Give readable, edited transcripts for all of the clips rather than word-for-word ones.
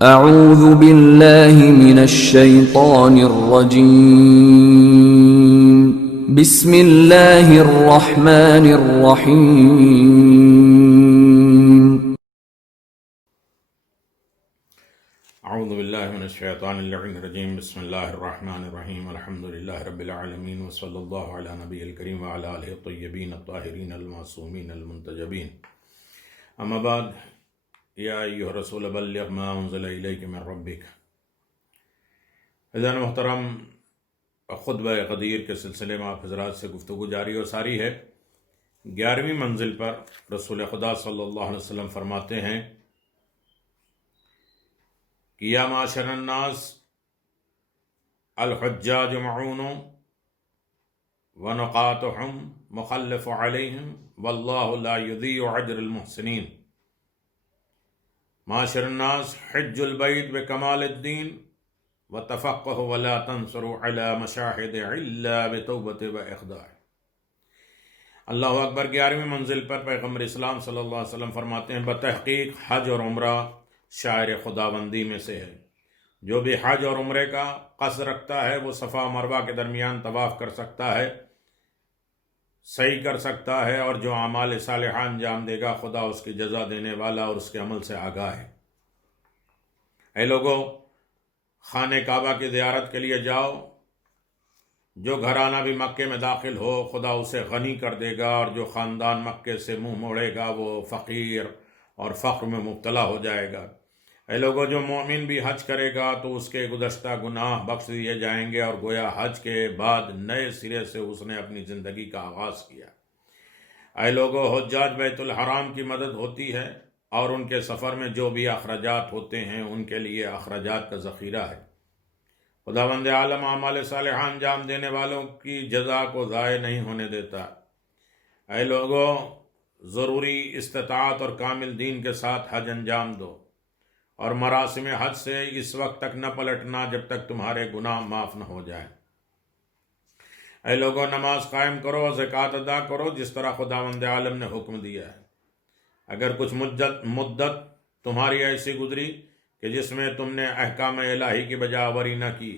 اعوذ باللہ من الشیطان الرجیم بسم اللہ الرحمن الرحیم اعوذ باللہ من الشیطان اللعین الرجیم بسم اللہ الرحمن الرحیم الحمدللہ رب العالمین وصلی اللہ علی نبی الکریم وعلی آلہ الطیبین الطاہرین المعصومین المنتجبین اما بعد یا ایھا الرسول بلغ ما انزل الیک من ربک۔ عزیزان محترم، خطبہ غدیر کے سلسلے میں آپ حضرات سے گفتگو جاری و ساری ہے۔ 11ویں منزل پر رسول خدا صلی اللہ علیہ وسلم فرماتے ہیں کہ یا معاشر الناس الحجاج معون ونقاتهم مخلف علیہم واللہ لا یضیع اجر المحسنین۔ معاشر الناس حج البیت بکمال الدین وتفقہ ولا تنصروا علی مشاہد الا بتوبۃ و اخضاع۔ اللہ اکبر۔ 11ویں منزل پر پیغمبر اسلام صلی اللہ علیہ وسلم فرماتے ہیں بتحقیق حج اور عمرہ شاعر خداوندی میں سے ہے۔ جو بھی حج اور عمرے کا قصد رکھتا ہے وہ صفا و مروہ کے درمیان طواف کر سکتا ہے، صحیح کر سکتا ہے، اور جو اعمال صالحہ انجام دے گا خدا اس کی جزا دینے والا اور اس کے عمل سے آگاہ ہے۔ اے لوگو، خانہ کعبہ کی زیارت کے لیے جاؤ۔ جو گھرانہ بھی مکے میں داخل ہو خدا اسے غنی کر دے گا، اور جو خاندان مکے سے منہ موڑے گا وہ فقیر اور فقر میں مبتلا ہو جائے گا۔ اے لوگوں، جو مومن بھی حج کرے گا تو اس کے گزشتہ گناہ بخش دیے جائیں گے، اور گویا حج کے بعد نئے سرے سے اس نے اپنی زندگی کا آغاز کیا۔ اے لوگوں، حجاج بیت الحرام کی مدد ہوتی ہے، اور ان کے سفر میں جو بھی اخراجات ہوتے ہیں ان کے لیے اخراجات کا ذخیرہ ہے۔ خداوند عالم اعمال صالحہ انجام دینے والوں کی جزا کو ضائع نہیں ہونے دیتا۔ اے لوگوں، ضروری استطاعت اور کامل دین کے ساتھ حج انجام دو، اور مراسم حج سے اس وقت تک نہ پلٹنا جب تک تمہارے گناہ معاف نہ ہو جائیں۔ اے لوگوں، نماز قائم کرو اور زکوٰۃ ادا کرو جس طرح خداوند عالم نے حکم دیا ہے۔ اگر کچھ مدت تمہاری ایسی گزری کہ جس میں تم نے احکام الہی کی بجا آوری نہ کی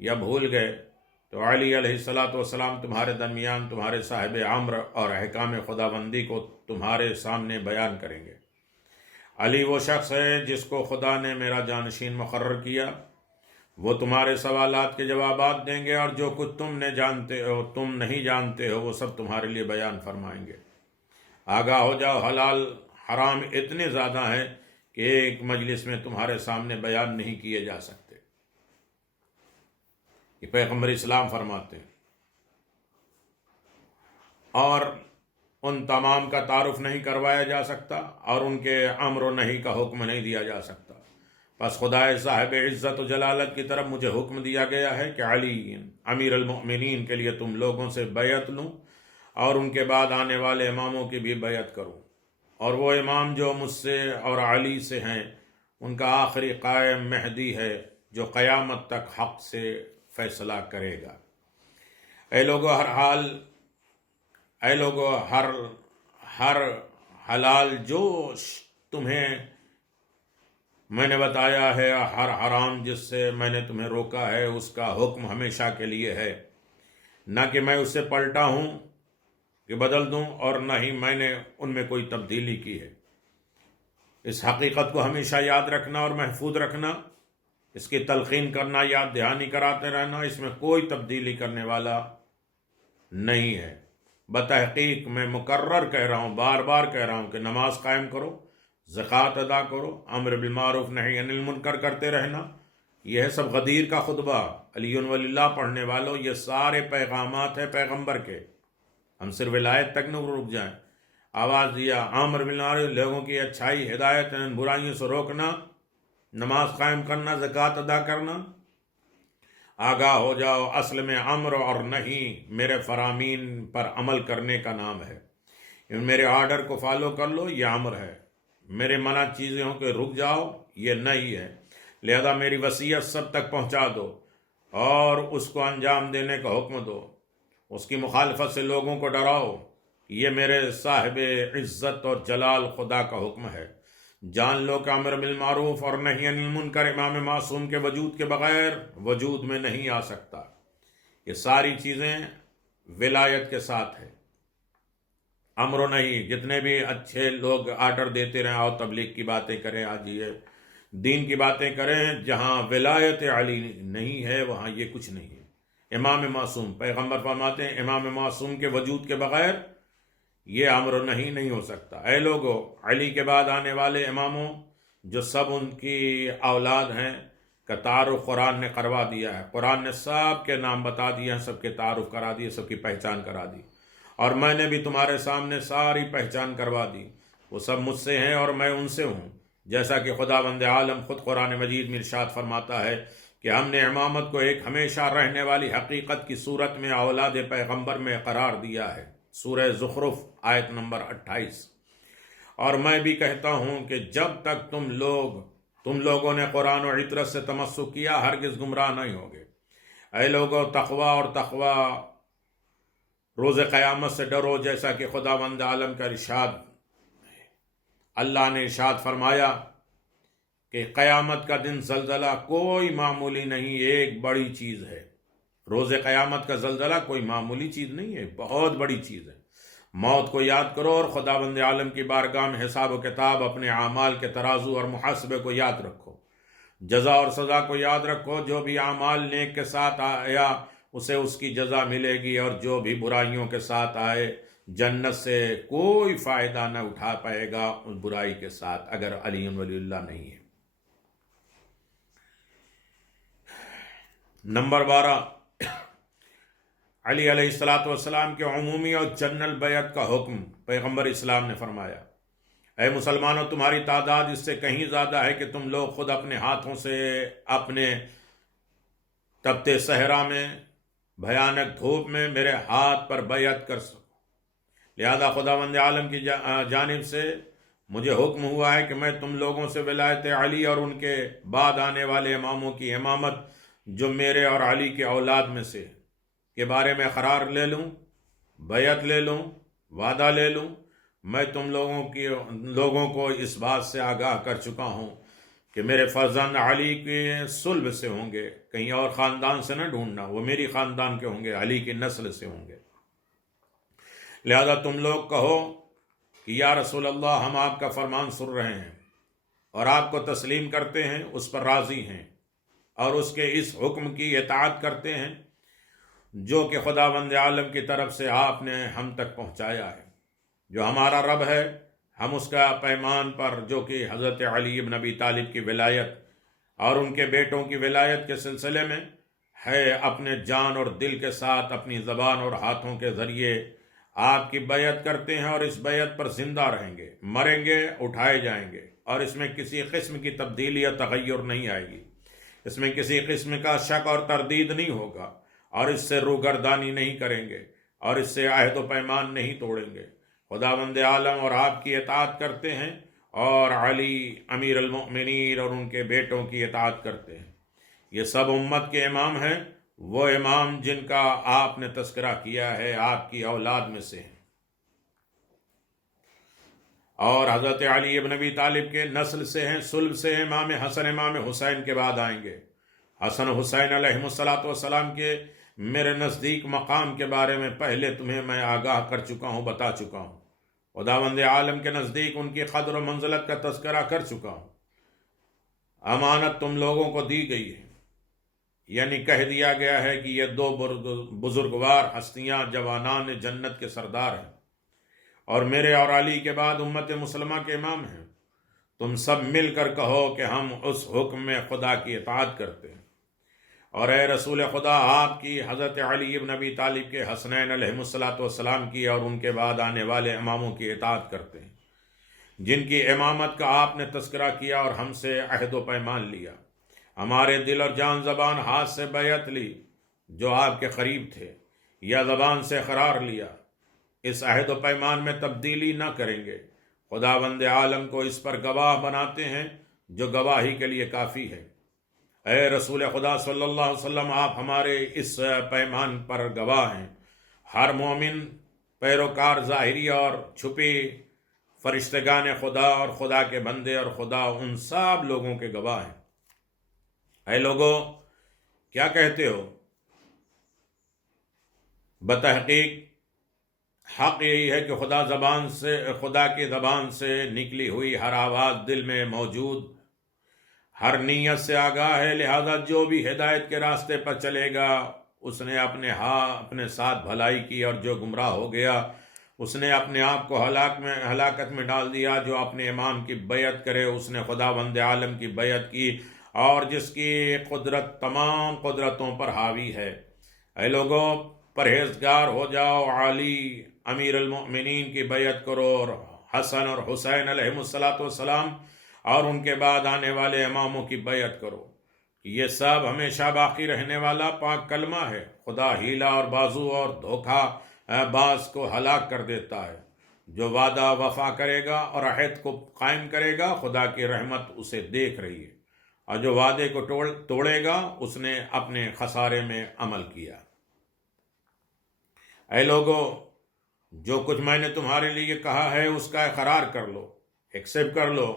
یا بھول گئے تو علی علیہ السلام تمہارے درمیان تمہارے صاحب امر اور احکام خداوندی کو تمہارے سامنے بیان کریں گے۔ علی وہ شخص ہے جس کو خدا نے میرا جانشین مقرر کیا، وہ تمہارے سوالات کے جوابات دیں گے، اور جو کچھ تم نہیں جانتے ہو وہ سب تمہارے لیے بیان فرمائیں گے۔ آگاہ ہو جاؤ، حلال حرام اتنے زیادہ ہیں کہ ایک مجلس میں تمہارے سامنے بیان نہیں کیے جا سکتے۔ یہ پیغمبر اسلام فرماتے ہیں، اور ان تمام کا تعارف نہیں کروایا جا سکتا، اور ان کے امر و نہی کا حکم نہیں دیا جا سکتا۔ پس خدائے صاحب عزت و جلالت کی طرف مجھے حکم دیا گیا ہے کہ علی امیر المؤمنین کے لیے تم لوگوں سے بیعت لوں، اور ان کے بعد آنے والے اماموں کی بھی بیعت کروں، اور وہ امام جو مجھ سے اور علی سے ہیں ان کا آخری قائم مہدی ہے جو قیامت تک حق سے فیصلہ کرے گا۔ اے لوگو، ہر حلال جو تمہیں میں نے بتایا ہے، ہر حرام جس سے میں نے تمہیں روکا ہے، اس کا حکم ہمیشہ کے لیے ہے، نہ کہ میں اسے پلٹا ہوں کہ بدل دوں، اور نہ ہی میں نے ان میں کوئی تبدیلی کی ہے۔ اس حقیقت کو ہمیشہ یاد رکھنا اور محفوظ رکھنا، اس کی تلقین کرنا، یاد دہانی کراتے رہنا، اس میں کوئی تبدیلی کرنے والا نہیں ہے۔ بتحقیق میں مکرر کہہ رہا ہوں، بار بار کہہ رہا ہوں کہ نماز قائم کرو، زکوٰۃ ادا کرو، امر بالمعروف نہی عن المنکر کرتے رہنا۔ یہ ہے سب غدیر کا خطبہ۔ علی ولی اللہ پڑھنے والوں، یہ سارے پیغامات ہیں پیغمبر کے۔ ہم صرف ولایت تک نہ رک جائیں۔ آواز دیا امر بالمعروف، لوگوں کی اچھائی، ہدایت، برائیوں سے روکنا، نماز قائم کرنا، زکوٰۃ ادا کرنا۔ آگاہ ہو جاؤ، اصل میں امر اور نہی میرے فرامین پر عمل کرنے کا نام ہے۔ میرے آرڈر کو فالو کر لو، یہ امر ہے۔ میرے منع چیزوں کے رک جاؤ، یہ نہیں ہے۔ لہذا میری وصیت سب تک پہنچا دو اور اس کو انجام دینے کا حکم دو۔ اس کی مخالفت سے لوگوں کو ڈراؤ، یہ میرے صاحب عزت اور جلال خدا کا حکم ہے۔ جان لو کہ امر بالمعروف اور نہی عن المنکر امام معصوم کے وجود کے بغیر وجود میں نہیں آ سکتا۔ یہ ساری چیزیں ولایت کے ساتھ ہے۔ امر و نہیں، جتنے بھی اچھے لوگ آرڈر دیتے رہیں آؤ تبلیغ کی باتیں کریں، آج یہ دین کی باتیں کریں، جہاں ولایت علی نہیں ہے وہاں یہ کچھ نہیں ہے۔ امام معصوم، پیغمبر فرماتے ہیں امام معصوم کے وجود کے بغیر یہ امر و نہیں ہو سکتا۔ اے لوگو، علی کے بعد آنے والے اماموں جو سب ان کی اولاد ہیں کا تعارف قرآن نے کروا دیا ہے۔ قرآن نے سب کے نام بتا دیے ہیں، سب کے تعارف کرا دیے، سب کی پہچان کرا دی، اور میں نے بھی تمہارے سامنے ساری پہچان کروا دی۔ وہ سب مجھ سے ہیں اور میں ان سے ہوں، جیسا کہ خداوند عالم خود قرآن مجید میں ارشاد فرماتا ہے کہ ہم نے امامت کو ایک ہمیشہ رہنے والی حقیقت کی صورت میں اولاد پیغمبر میں قرار دیا ہے۔ سورہ زخرف آیت نمبر 28۔ اور میں بھی کہتا ہوں کہ جب تک تم لوگوں نے قرآن و عطرت سے تمسک کیا ہرگز گمراہ نہیں ہوگے۔ اے لوگو، تقوی اور تقوی روز قیامت سے ڈرو، جیسا کہ خداوند عالم کا ارشاد، اللہ نے ارشاد فرمایا کہ قیامت کا دن زلزلہ کوئی معمولی نہیں، ایک بڑی چیز ہے۔ روز قیامت کا زلزلہ کوئی معمولی چیز نہیں ہے، بہت بڑی چیز ہے۔ موت کو یاد کرو اور خداوند عالم کی بارگاہ میں حساب و کتاب، اپنے اعمال کے ترازو اور محاسبے کو یاد رکھو، جزا اور سزا کو یاد رکھو۔ جو بھی اعمال نیک کے ساتھ آیا اسے اس کی جزا ملے گی، اور جو بھی برائیوں کے ساتھ آئے جنت سے کوئی فائدہ نہ اٹھا پائے گا اس برائی کے ساتھ، اگر علی ولی اللہ نہیں ہے۔ نمبر 12، علی علیہ السلام کے عمومی اور جنرل بیعت کا حکم۔ پیغمبر اسلام نے فرمایا، اے مسلمانوں، تمہاری تعداد اس سے کہیں زیادہ ہے کہ تم لوگ خود اپنے ہاتھوں سے اپنے تپتے صحرا میں، بھیانک دھوپ میں میرے ہاتھ پر بیعت کر سکو۔ لہذا خداوند عالم کی جانب سے مجھے حکم ہوا ہے کہ میں تم لوگوں سے ولایت علی اور ان کے بعد آنے والے اماموں کی امامت جو میرے اور علی کے اولاد میں سے کے بارے میں قرار لے لوں، بیعت لے لوں، وعدہ لے لوں۔ میں تم لوگوں کو اس بات سے آگاہ کر چکا ہوں کہ میرے فرزند علی کے صلب سے ہوں گے، کہیں اور خاندان سے نہ ڈھونڈنا، وہ میری خاندان کے ہوں گے، علی کی نسل سے ہوں گے۔ لہذا تم لوگ کہو کہ یا رسول اللہ، ہم آپ کا فرمان سن رہے ہیں اور آپ کو تسلیم کرتے ہیں، اس پر راضی ہیں اور اس کے اس حکم کی اطاعت کرتے ہیں جو کہ خداوند عالم کی طرف سے آپ نے ہم تک پہنچایا ہے۔ جو ہمارا رب ہے، ہم اس کا پیمان پر، جو کہ حضرت علی بن ابی طالب کی ولایت اور ان کے بیٹوں کی ولایت کے سلسلے میں ہے، اپنے جان اور دل کے ساتھ، اپنی زبان اور ہاتھوں کے ذریعے آپ کی بیعت کرتے ہیں، اور اس بیعت پر زندہ رہیں گے، مریں گے، اٹھائے جائیں گے، اور اس میں کسی قسم کی تبدیلی یا تغیر نہیں آئے گی، اس میں کسی قسم کا شک اور تردید نہیں ہوگا، اور اس سے روگردانی نہیں کریں گے، اور اس سے عہد و پیمان نہیں توڑیں گے۔ خداوند عالم اور آپ کی اطاعت کرتے ہیں، اور علی امیر المؤمنین اور ان کے بیٹوں کی اطاعت کرتے ہیں۔ یہ سب امت کے امام ہیں، وہ امام جن کا آپ نے تذکرہ کیا ہے آپ کی اولاد میں سے ہیں، اور حضرت علی ابن ابی طالب کے نسل سے ہیں، صلب سے ہیں۔ امام حسن امام حسین کے بعد آئیں گے۔ حسن حسین علیہ السلام کے میرے نزدیک مقام کے بارے میں پہلے تمہیں میں آگاہ کر چکا ہوں، بتا چکا ہوں۔ خداوند عالم کے نزدیک ان کی قدر و منزلت کا تذکرہ کر چکا ہوں۔ امانت تم لوگوں کو دی گئی ہے، یعنی کہہ دیا گیا ہے کہ یہ دو بزرگوار ہستیاں جوانان جنت کے سردار ہیں، اور میرے اور علی کے بعد امت مسلمہ کے امام ہیں۔ تم سب مل کر کہو کہ ہم اس حکم میں خدا کی اطاعت کرتے ہیں، اور اے رسول خدا، آپ کی، حضرت علی بن ابی طالب کے حسنین علیہ السلام کی اور ان کے بعد آنے والے اماموں کی اطاعت کرتے ہیں، جن کی امامت کا آپ نے تذکرہ کیا اور ہم سے عہد و پیمان لیا، ہمارے دل اور جان زبان ہاتھ سے بیعت لی جو آپ کے قریب تھے، یا زبان سے قرار لیا، اس عہد و پیمان میں تبدیلی نہ کریں گے۔ خداوند عالم کو اس پر گواہ بناتے ہیں جو گواہی کے لیے کافی ہے۔ اے رسول خدا صلی اللہ علیہ وسلم، آپ ہمارے اس پیمان پر گواہ ہیں۔ ہر مومن پیروکار ظاہری اور چھپی فرشتگان خدا اور خدا کے بندے اور خدا ان سب لوگوں کے گواہ ہیں۔ اے لوگو، کیا کہتے ہو؟ بتحقیق حق یہی ہے کہ خدا کی زبان سے نکلی ہوئی ہر آواز دل میں موجود ہر نیت سے آگاہ ہے، لہذا جو بھی ہدایت کے راستے پر چلے گا اس نے اپنے ساتھ بھلائی کی، اور جو گمراہ ہو گیا اس نے اپنے آپ کو ہلاکت میں ڈال دیا۔ جو اپنے امام کی بیعت کرے اس نے خداوند عالم کی بیعت کی، اور جس کی قدرت تمام قدرتوں پر حاوی ہے۔ اے لوگو، پرہیزگار ہو جاؤ، علی امیر المؤمنین کی بیعت کرو، اور حسن اور حسین علیہ السلام اور ان کے بعد آنے والے اماموں کی بیعت کرو۔ یہ سب ہمیشہ باقی رہنے والا پاک کلمہ ہے۔ خدا ہیلا اور بازو اور دھوکہ باز کو ہلاک کر دیتا ہے۔ جو وعدہ وفا کرے گا اور عہد کو قائم کرے گا، خدا کی رحمت اسے دیکھ رہی ہے، اور جو وعدے کو توڑے گا اس نے اپنے خسارے میں عمل کیا۔ اے لوگو، جو کچھ میں نے تمہارے لیے کہا ہے اس کا اقرار کر لو، ایکسیپٹ کر لو۔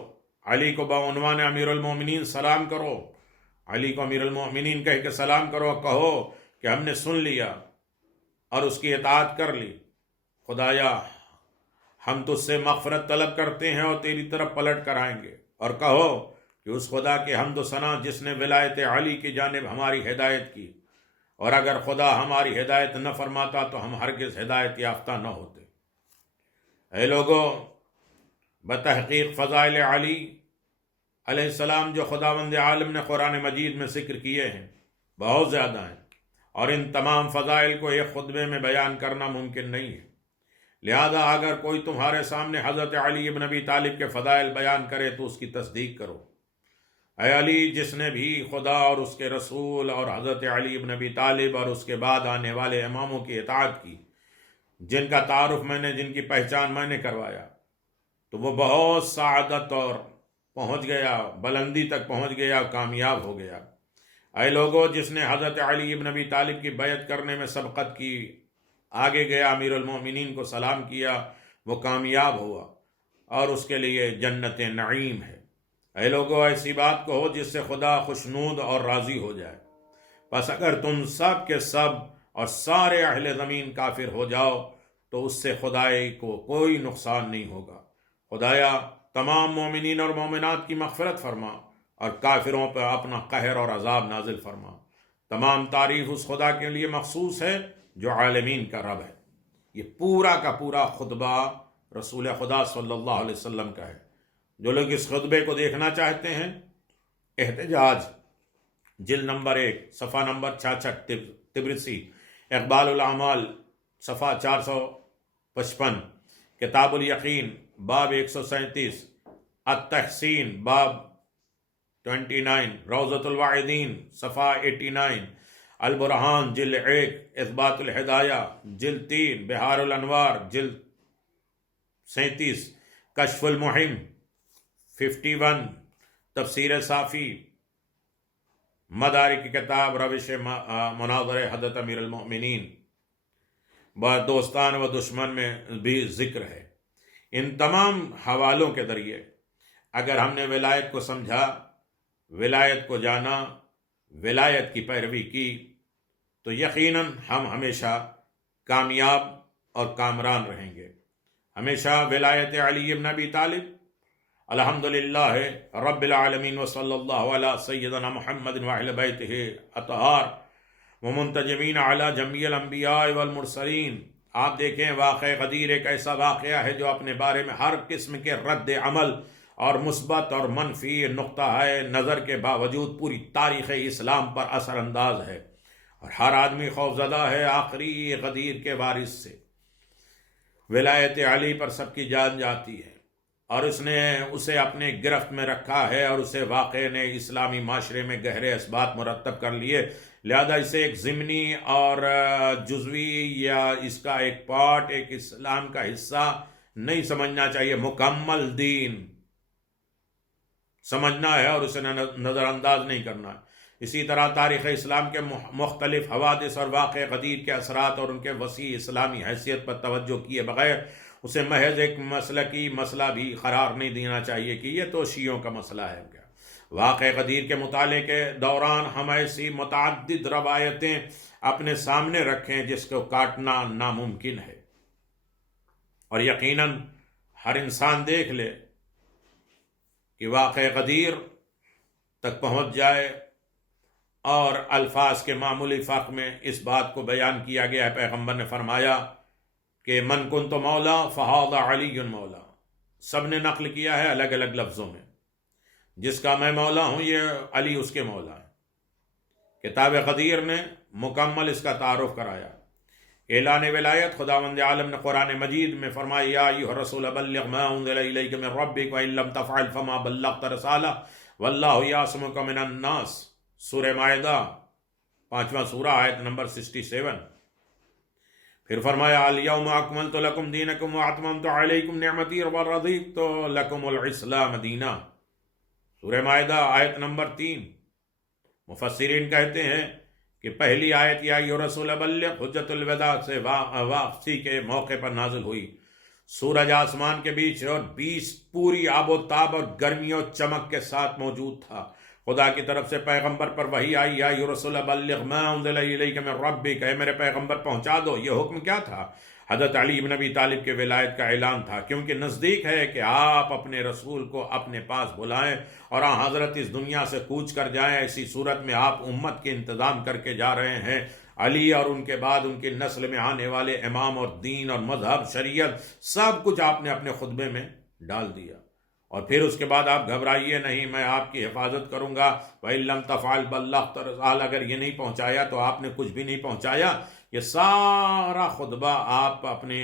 علی کو بعنوان امیر المومنین سلام کرو، علی کو امیر المومنین کہہ کے سلام کرو، کہو کہ ہم نے سن لیا اور اس کی اطاعت کر لی۔ خدایا، ہم تجھ سے مغفرت طلب کرتے ہیں اور تیری طرف پلٹ کر آئیں گے، اور کہو کہ اس خدا کے حمد و ثنا جس نے ولایت علی کی جانب ہماری ہدایت کی، اور اگر خدا ہماری ہدایت نہ فرماتا تو ہم ہرگز ہدایت یافتہ نہ ہوتے۔ اے لوگو، بتحقیق فضائل علی علیہ السلام جو خداوند عالم نے قرآن مجید میں ذکر کیے ہیں بہت زیادہ ہیں، اور ان تمام فضائل کو ایک خطبے میں بیان کرنا ممکن نہیں ہے۔ لہذا اگر کوئی تمہارے سامنے حضرت علی ابن ابی طالب کے فضائل بیان کرے تو اس کی تصدیق کرو۔ اے علی، جس نے بھی خدا اور اس کے رسول اور حضرت علی ابن ابی طالب اور اس کے بعد آنے والے اماموں کی اطاعت کی، جن کا تعارف جن کی پہچان میں نے کروایا، تو وہ بہت سعادت اور پہنچ گیا، بلندی تک پہنچ گیا، کامیاب ہو گیا۔ اے لوگو، جس نے حضرت علی ابن ابی طالب کی بیعت کرنے میں سبقت کی، آگے گیا، امیر المومنین کو سلام کیا، وہ کامیاب ہوا، اور اس کے لیے جنت نعیم ہے۔ اے لوگو، ایسی بات کہو جس سے خدا خوشنود اور راضی ہو جائے۔ بس اگر تم سب کے سب اور سارے اہل زمین کافر ہو جاؤ تو اس سے خدائی کو کوئی نقصان نہیں ہوگا۔ خدایا، تمام مومنین اور مومنات کی مغفرت فرما، اور کافروں پر اپنا قہر اور عذاب نازل فرما۔ تمام تعریف اس خدا کے لیے مخصوص ہے جو عالمین کا رب ہے۔ یہ پورا کا پورا خطبہ رسول خدا صلی اللہ علیہ وسلم کا ہے۔ جو لوگ اس خطبے کو دیکھنا چاہتے ہیں، احتجاج جلد نمبر 1 صفحہ نمبر 66، طبرسی اقبال الاعمال صفحہ 455، کتاب الیقین باب 137، التحسین باب 29، روضۃ الواعدین صفحہ 89، البرہان جلد 1، اثبات الہدایہ جلد 3، بہار الانوار جلد 37، کشف المحم 51، تفسیر صافی، مدارک کی کتاب روش مناظر حضرت امیر المؤمنین، دوستان و دشمن میں بھی ذکر ہے۔ ان تمام حوالوں کے ذریعے اگر ہم نے ولایت کو سمجھا، ولایت کو جانا، ولایت کی پیروی کی، تو یقیناً ہم ہمیشہ کامیاب اور کامران رہیں گے۔ ہمیشہ ولایت علی ابن ابی طالب، الحمدللہ رب العالمین وصلی اللہ علی سیدنا محمد وعلی بیتہ اطہار ومنتجمین علی جمیع الانبیاء والمرسلین۔ آپ دیکھیں، واقع غدیر ایک ایسا واقعہ ہے جو اپنے بارے میں ہر قسم کے رد عمل اور مثبت اور منفی نقطہ نظر کے باوجود پوری تاریخ اسلام پر اثر انداز ہے، اور ہر آدمی خوفزدہ ہے آخری غدیر کے وارث سے۔ ولایت علی پر سب کی جان جاتی ہے، اور اس نے اسے اپنے گرفت میں رکھا ہے، اور اسے واقعے نے اسلامی معاشرے میں گہرے اثبات مرتب کر لیے۔ لہذا اسے ایک ضمنی اور جزوی یا اس کا ایک پارٹ، ایک اسلام کا حصہ نہیں سمجھنا چاہیے، مکمل دین سمجھنا ہے اور اسے نظر انداز نہیں کرنا ہے۔ اسی طرح تاریخ اسلام کے مختلف حوادث اور واقع غدیر کے اثرات اور ان کے وسیع اسلامی حیثیت پر توجہ کیے بغیر اسے محض ایک مسلکی مسئلہ بھی قرار نہیں دینا چاہیے کہ یہ تو شیعوں کا مسئلہ ہے کیا۔ واقع غدیر کے مطالعے کے دوران ہم ایسی متعدد روایتیں اپنے سامنے رکھیں جس کو کاٹنا ناممکن ہے، اور یقیناً ہر انسان دیکھ لے کہ واقع غدیر تک پہنچ جائے، اور الفاظ کے معمولی فرق میں اس بات کو بیان کیا گیا ہے۔ پیغمبر نے فرمایا کہ من کنت مولا فہذا علی مولا، سب نے نقل کیا ہے الگ الگ لفظوں میں، جس کا میں مولا ہوں یہ علی اس کے مولا ہے۔ کتاب غدیر نے مکمل اس کا تعارف کرایا۔ اعلان ولایت، خداوند عالم نے قرآن مجید میں فرمایا یا ایھا الرسول بلغ ما انزل الیک من ربک وان لم تفعل فما بلغت رسالہ واللہ یعصمک من الناس، سورہ مائدہ 5واں سورہ آیت نمبر 67۔ پھر فرمایا الیوم اکملت لکم دینکم واتممت علیکم نعمتی ورضیت لکم الاسلام دینا، سورہ مائدہ آیت نمبر 3۔ مفسرین کہتے ہیں کہ پہلی آیت یا ایھا الرسول بلغ حجت الوداع سے واپسی کے موقع پر نازل ہوئی۔ سورج آسمان کے بیچ اور 20 پوری آب و تاب اور گرمی و چمک کے ساتھ موجود تھا۔ خدا کی طرف سے پیغمبر پر وحی آئی یا ایھا الرسول بلغ ما انزل الیک من ربک، اے میرے پیغمبر پہنچا دو۔ یہ حکم کیا تھا؟ حضرت علی بن ابی طالب کے ولایت کا اعلان تھا، کیونکہ نزدیک ہے کہ آپ اپنے رسول کو اپنے پاس بلائیں اور حضرت اس دنیا سے کوچ کر جائیں۔ ایسی صورت میں آپ امت کے انتظام کر کے جا رہے ہیں۔ علی اور ان کے بعد ان کی نسل میں آنے والے امام اور دین اور مذہب، شریعت، سب کچھ آپ نے اپنے خطبے میں ڈال دیا، اور پھر اس کے بعد آپ گھبرائیے نہیں، میں آپ کی حفاظت کروں گا۔ وَإِن لَّمْ تَفْعَلْ بَلَّغْتَ رِسَالَةَ، اگر یہ نہیں پہنچایا تو آپ نے کچھ بھی نہیں پہنچایا۔ یہ سارا خطبہ آپ اپنے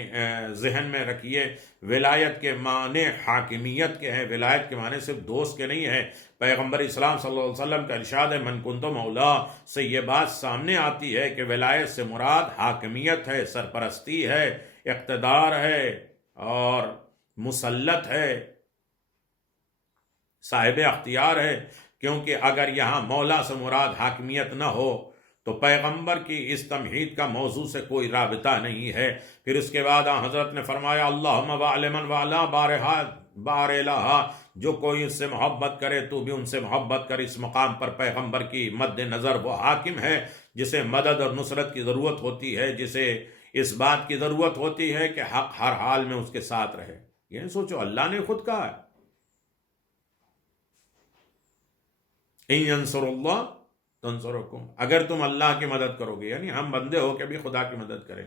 ذہن میں رکھیے۔ ولایت کے معنی حاکمیت کے ہیں، ولایت کے معنی صرف دوست کے نہیں ہیں۔ پیغمبر اسلام صلی اللہ علیہ وسلم کا ارشاد ہے من کنت مولا سے یہ بات سامنے آتی ہے کہ ولایت سے مراد حاکمیت ہے، سرپرستی ہے، اقتدار ہے اور مسلط ہے، صاحب اختیار ہے۔ کیونکہ اگر یہاں مولا سے مراد حاکمیت نہ ہو تو پیغمبر کی اس تمہید کا موضوع سے کوئی رابطہ نہیں ہے۔ پھر اس کے بعد حضرت نے فرمایا اللہم وعلی من والا بار الہ، جو کوئی اس سے محبت کرے تو بھی ان سے محبت کر۔ اس مقام پر پیغمبر کی مد نظر وہ حاکم ہے جسے مدد اور نصرت کی ضرورت ہوتی ہے، جسے اس بات کی ضرورت ہوتی ہے کہ حق ہر حال میں اس کے ساتھ رہے۔ یہ سوچو، اللہ نے خود کہا ہے ان ینصر اللہ تنصرکم، اگر تم اللہ کی مدد کرو گے، یعنی ہم بندے ہو کے بھی خدا کی مدد کریں،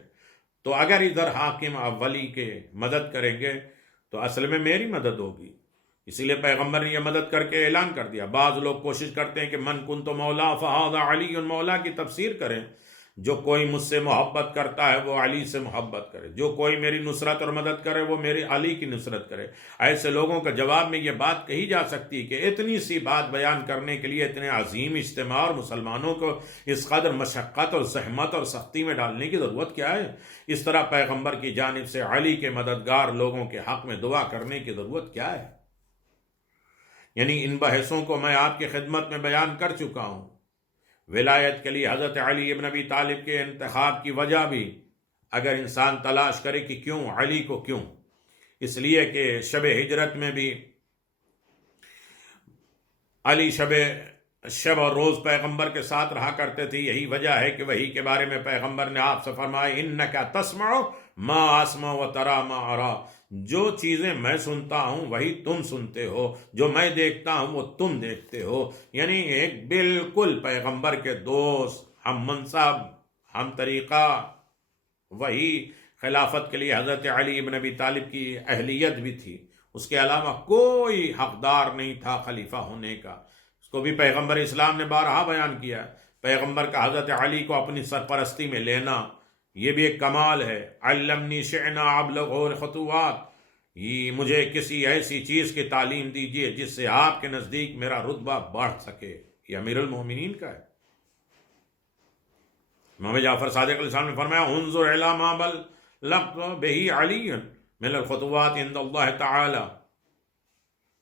تو اگر ادھر حاکم ولی کے مدد کریں گے تو اصل میں میری مدد ہوگی۔ اسی لیے پیغمبر نے یہ مدد کر کے اعلان کر دیا۔ بعض لوگ کوشش کرتے ہیں کہ من کنت مولا فہذا علی مولا کی تفسیر کریں، جو کوئی مجھ سے محبت کرتا ہے وہ علی سے محبت کرے، جو کوئی میری نصرت اور مدد کرے وہ میری علی کی نصرت کرے۔ ایسے لوگوں کا جواب میں یہ بات کہی جا سکتی کہ اتنی سی بات بیان کرنے کے لیے اتنے عظیم اجتماع اور مسلمانوں کو اس قدر مشقت اور زحمت اور سختی میں ڈالنے کی ضرورت کیا ہے؟ اس طرح پیغمبر کی جانب سے علی کے مددگار لوگوں کے حق میں دعا کرنے کی ضرورت کیا ہے؟ یعنی ان بحثوں کو میں آپ کی خدمت میں بیان کر چکا ہوں۔ ولایت کے لیے حضرت علی ابن ابی طالب کے انتخاب کی وجہ بھی اگر انسان تلاش کرے کہ کیوں علی کو، کیوں، اس لیے کہ شب ہجرت میں بھی علی شب اور روز پیغمبر کے ساتھ رہا کرتے تھے۔ یہی وجہ ہے کہ وہی کے بارے میں پیغمبر نے آپ سے فرمایا انک تسمع ما اسمع وترى ما ارى، جو چیزیں میں سنتا ہوں وہی تم سنتے ہو، جو میں دیکھتا ہوں وہ تم دیکھتے ہو۔ یعنی ایک بالکل پیغمبر کے دوست، ہم منصب، ہم طریقہ، وہی خلافت کے لیے حضرت علی بن ابی طالب کی اہلیت بھی تھی، اس کے علاوہ کوئی حقدار نہیں تھا خلیفہ ہونے کا۔ اس کو بھی پیغمبر اسلام نے بارہا بیان کیا۔ پیغمبر کا حضرت علی کو اپنی سرپرستی میں لینا یہ بھی ایک کمال ہے۔ علمنی شئنا ابلغ الخطوات، یہ مجھے کسی ایسی چیز کی تعلیم دیجیے جس سے آپ کے نزدیک میرا رتبہ بڑھ سکے۔ یہ امیر المومنین کا ہے۔ امام جعفر صادق علیہ السلام نے فرمایا انظر الی ما بلغت بہ علی من الخطوات عند اللہ تعالی،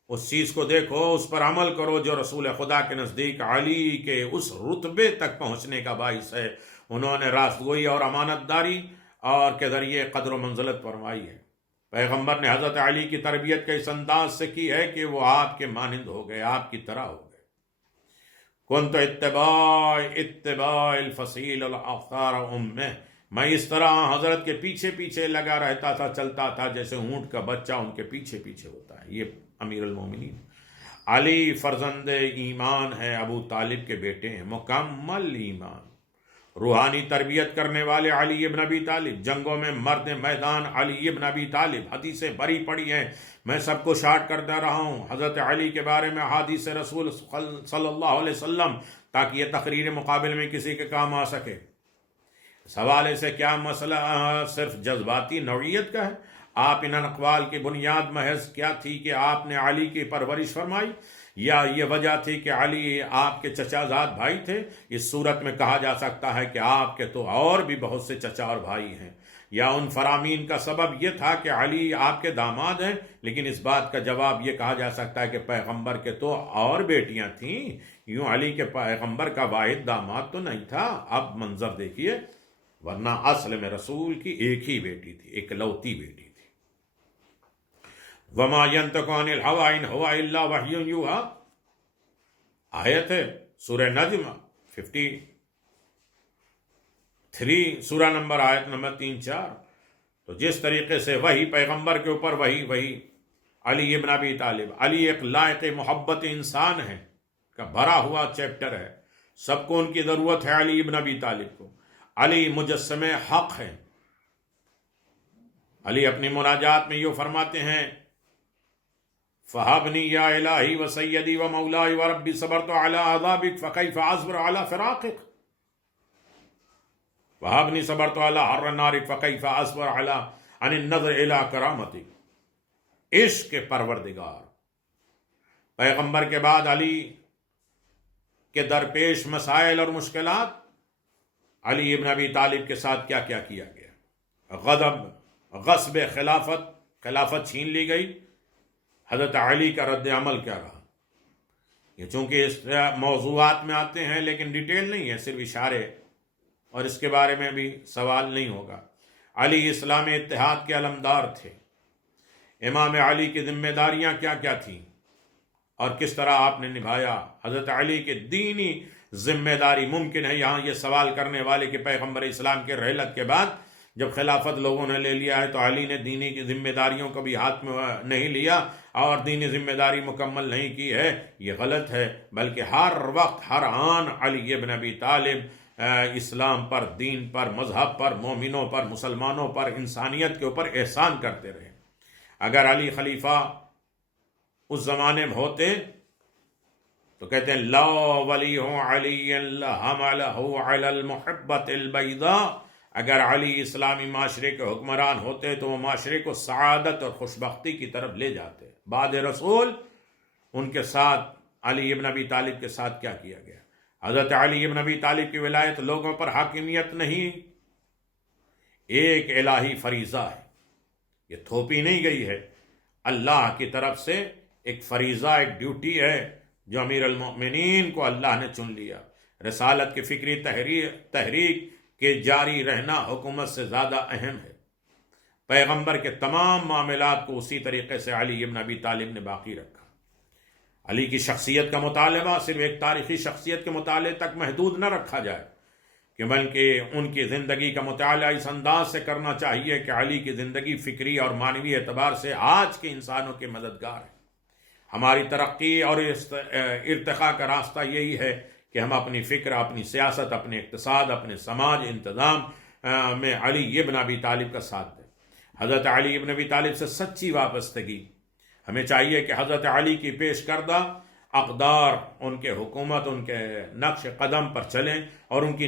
اس چیز کو دیکھو، اس پر عمل کرو جو رسول خدا کے نزدیک علی کے اس رتبے تک پہنچنے کا باعث ہے۔ انہوں نے راست گوئی اور امانت داری اور کے ذریعے قدر و منزلت فرمائی ہے۔ پیغمبر نے حضرت علی کی تربیت کا اس انداز سے کی ہے کہ وہ آپ کے مانند ہو گئے، آپ کی طرح ہو گئے۔ کنت اتباع الفصیل الاخطار امہ، میں اس طرح حضرت کے پیچھے پیچھے لگا رہتا تھا، چلتا تھا جیسے اونٹ کا بچہ ان کے پیچھے پیچھے ہوتا ہے۔ یہ امیر المومنین علی فرزند ایمان ہیں، ابو طالب کے بیٹے ہیں، مکمل ایمان، روحانی تربیت کرنے والے علی ابن ابی طالب، جنگوں میں مرد میدان علی ابن ابی طالب۔ حدیثیں بری پڑی ہیں، میں سب کو شارٹ کرتا رہا ہوں حضرت علی کے بارے میں حدیث رسول صلی اللہ علیہ وسلم، تاکہ یہ تقریر مقابل میں کسی کے کام آ سکے۔ اس حوالے سے کیا مسئلہ صرف جذباتی نوعیت کا ہے؟ آپ ان اقوال کی بنیاد محض کیا تھی کہ آپ نے علی کی پرورش فرمائی، یا یہ وجہ تھی کہ علی آپ کے چچا زاد بھائی تھے؟ اس صورت میں کہا جا سکتا ہے کہ آپ کے تو اور بھی بہت سے چچا اور بھائی ہیں، یا ان فرامین کا سبب یہ تھا کہ علی آپ کے داماد ہیں، لیکن اس بات کا جواب یہ کہا جا سکتا ہے کہ پیغمبر کے تو اور بیٹیاں تھیں، یوں علی کے پیغمبر کا واحد داماد تو نہیں تھا۔ اب منظر دیکھیے، ورنہ اصل میں رسول کی ایک ہی بیٹی تھی، اکلوتی بیٹی تھی۔ وما ينطق عن الهوى ان هو الا وحی یوحی، آیت ہے سورہ نجم 53 سورہ نمبر آیت نمبر 3-4۔ تو جس طریقے سے وحی پیغمبر کے اوپر وحی علی ابن ابی طالب، علی ایک لائق محبت انسان ہے کا بھرا ہوا چیپٹر ہے، سب کو ان کی ضرورت ہے علی ابن ابی طالب کو۔ علی مجسم حق ہے۔ علی اپنی مناجات میں یہ فرماتے ہیں، فَحَبْنِي يَا إِلَٰهِي وَسَيِّدِي وَمَوْلَائِي وَرَبِّي صَبَرْتُ عَلَىٰ عَذَابِكَ فَكَيْفَ أَصْبِرُ عَلَىٰ فِرَاقِكَ وَحَبْنِي صَبَرْتُ عَلَىٰ حَرِّ النَّارِ فَكَيْفَ أَصْبِرُ عَلَىٰ عَنِ النَّظْرِ إِلَىٰ كَرَامَتِكَ۔ عشق کے پروردگار پیغمبر کے بعد علی کے درپیش مسائل اور مشکلات، علی ابن ابی طالب کے ساتھ کیا کیا کیا گیا؟ غصب خلافت چھین لی گئی۔ حضرت علی کا رد عمل کیا رہا؟ یہ چونکہ اس موضوعات میں آتے ہیں لیکن ڈیٹیل نہیں ہے، صرف اشارے، اور اس کے بارے میں بھی سوال نہیں ہوگا۔ علی اسلام اتحاد کے علمدار تھے۔ امام علی کی ذمہ داریاں کیا کیا تھیں اور کس طرح آپ نے نبھایا؟ حضرت علی کے دینی ذمہ داری، ممکن ہے یہاں یہ سوال کرنے والے کہ پیغمبر اسلام کے رحلت کے بعد جب خلافت لوگوں نے لے لیا ہے تو علی نے دینی کی ذمہ داریوں کو بھی ہاتھ میں نہیں لیا اور دینی ذمہ داری مکمل نہیں کی ہے، یہ غلط ہے، بلکہ ہر وقت ہر آن علی ابن ابی طالب اسلام پر، دین پر، مذہب پر، مومنوں پر، مسلمانوں پر، انسانیت کے اوپر احسان کرتے رہے۔ اگر علی خلیفہ اس زمانے میں ہوتے تو کہتے ہیں لا ولی علی حملہ علی المحبت البیضاء، اگر علی اسلامی معاشرے کے حکمران ہوتے تو وہ معاشرے کو سعادت اور خوشبختی کی طرف لے جاتے۔ بعد رسول ان کے ساتھ علی ابن ابی طالب کے ساتھ کیا کیا گیا؟ حضرت علی ابن ابی طالب کی ولایت لوگوں پر حاکمیت نہیں، ایک الہی فریضہ ہے، یہ تھوپی نہیں گئی ہے، اللہ کی طرف سے ایک فریضہ، ایک ڈیوٹی ہے جو امیر المؤمنین کو اللہ نے چن لیا۔ رسالت کی فکری تحریک کے جاری رہنا حکومت سے زیادہ اہم ہے۔ پیغمبر کے تمام معاملات کو اسی طریقے سے علی ابن ابی طالب نے باقی رکھا۔ علی کی شخصیت کا مطالبہ صرف ایک تاریخی شخصیت کے مطالعے تک محدود نہ رکھا جائے، کہ بلکہ ان کی زندگی کا مطالعہ اس انداز سے کرنا چاہیے کہ علی کی زندگی فکری اور معنوی اعتبار سے آج کے انسانوں کے مددگار ہے۔ ہماری ترقی اور ارتقاء کا راستہ یہی ہے کہ ہم اپنی فکر، اپنی سیاست، اپنے اقتصاد، اپنے سماج انتظام میں علی ابن ابی طالب کا ساتھ دیں۔ حضرت علی ابن ابی طالب سے سچی وابستگی، ہمیں چاہیے کہ حضرت علی کی پیش کردہ اقدار، ان کے حکومت، ان کے نقش قدم پر چلیں اور ان کی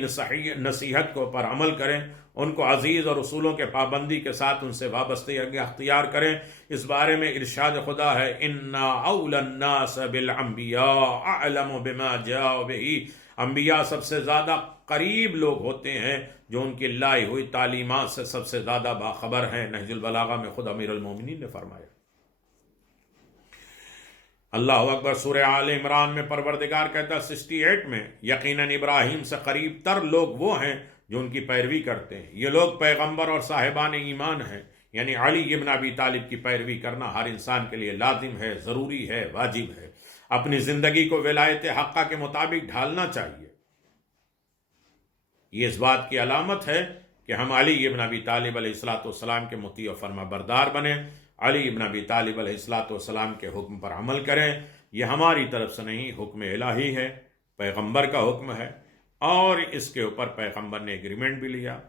نصیحت کو پر عمل کریں، ان کو عزیز اور اصولوں کے پابندی کے ساتھ ان سے وابستگی اختیار کریں۔ اس بارے میں ارشاد خدا ہے اِنَّا أَوْلَى النَّاسَ بِالْأَنْبِيَاءِ أَعْلَمُ بِمَا جَاءُوا بِهِ، انبیاء سب سے زیادہ قریب لوگ ہوتے ہیں جو ان کی لائی ہوئی تعلیمات سے سب سے زیادہ باخبر ہیں۔ نہج البلاغہ میں خود امیر المومنین نے فرمایا۔ اللہ اکبر۔ سورہ آل عمران میں پروردگار کہتا ہے 68 میں، یقیناً ابراہیم سے قریب تر لوگ وہ ہیں جو ان کی پیروی کرتے ہیں، یہ لوگ پیغمبر اور صاحبان ایمان ہیں، یعنی علی ابن ابی طالب کی پیروی کرنا ہر انسان کے لیے لازم ہے، ضروری ہے، واجب ہے۔ اپنی زندگی کو ولایت حقہ کے مطابق ڈھالنا چاہیے۔ یہ اس بات کی علامت ہے کہ ہم علی ابن ابی طالب علیہ السلام کے مطیع و فرما بردار بنیں، علی ابن ابی طالب علیہ السلام کے حکم پر عمل کریں۔ یہ ہماری طرف سے نہیں، حکم الہی ہے، پیغمبر کا حکم ہے، اور اس کے اوپر پیغمبر نے ایگریمنٹ بھی لیا،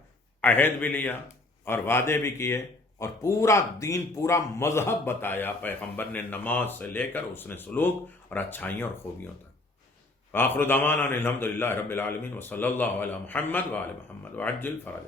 عہد بھی لیا اور وعدے بھی کیے، اور پورا دین، پورا مذہب بتایا پیغمبر نے، نماز سے لے کر اس نے سلوک اور اچھائیوں اور خوبیوں تک۔ آخر دعوانا الحمدللہ رب العالمین وصلی اللہ علی محمد وعلی محمد وعجل فرج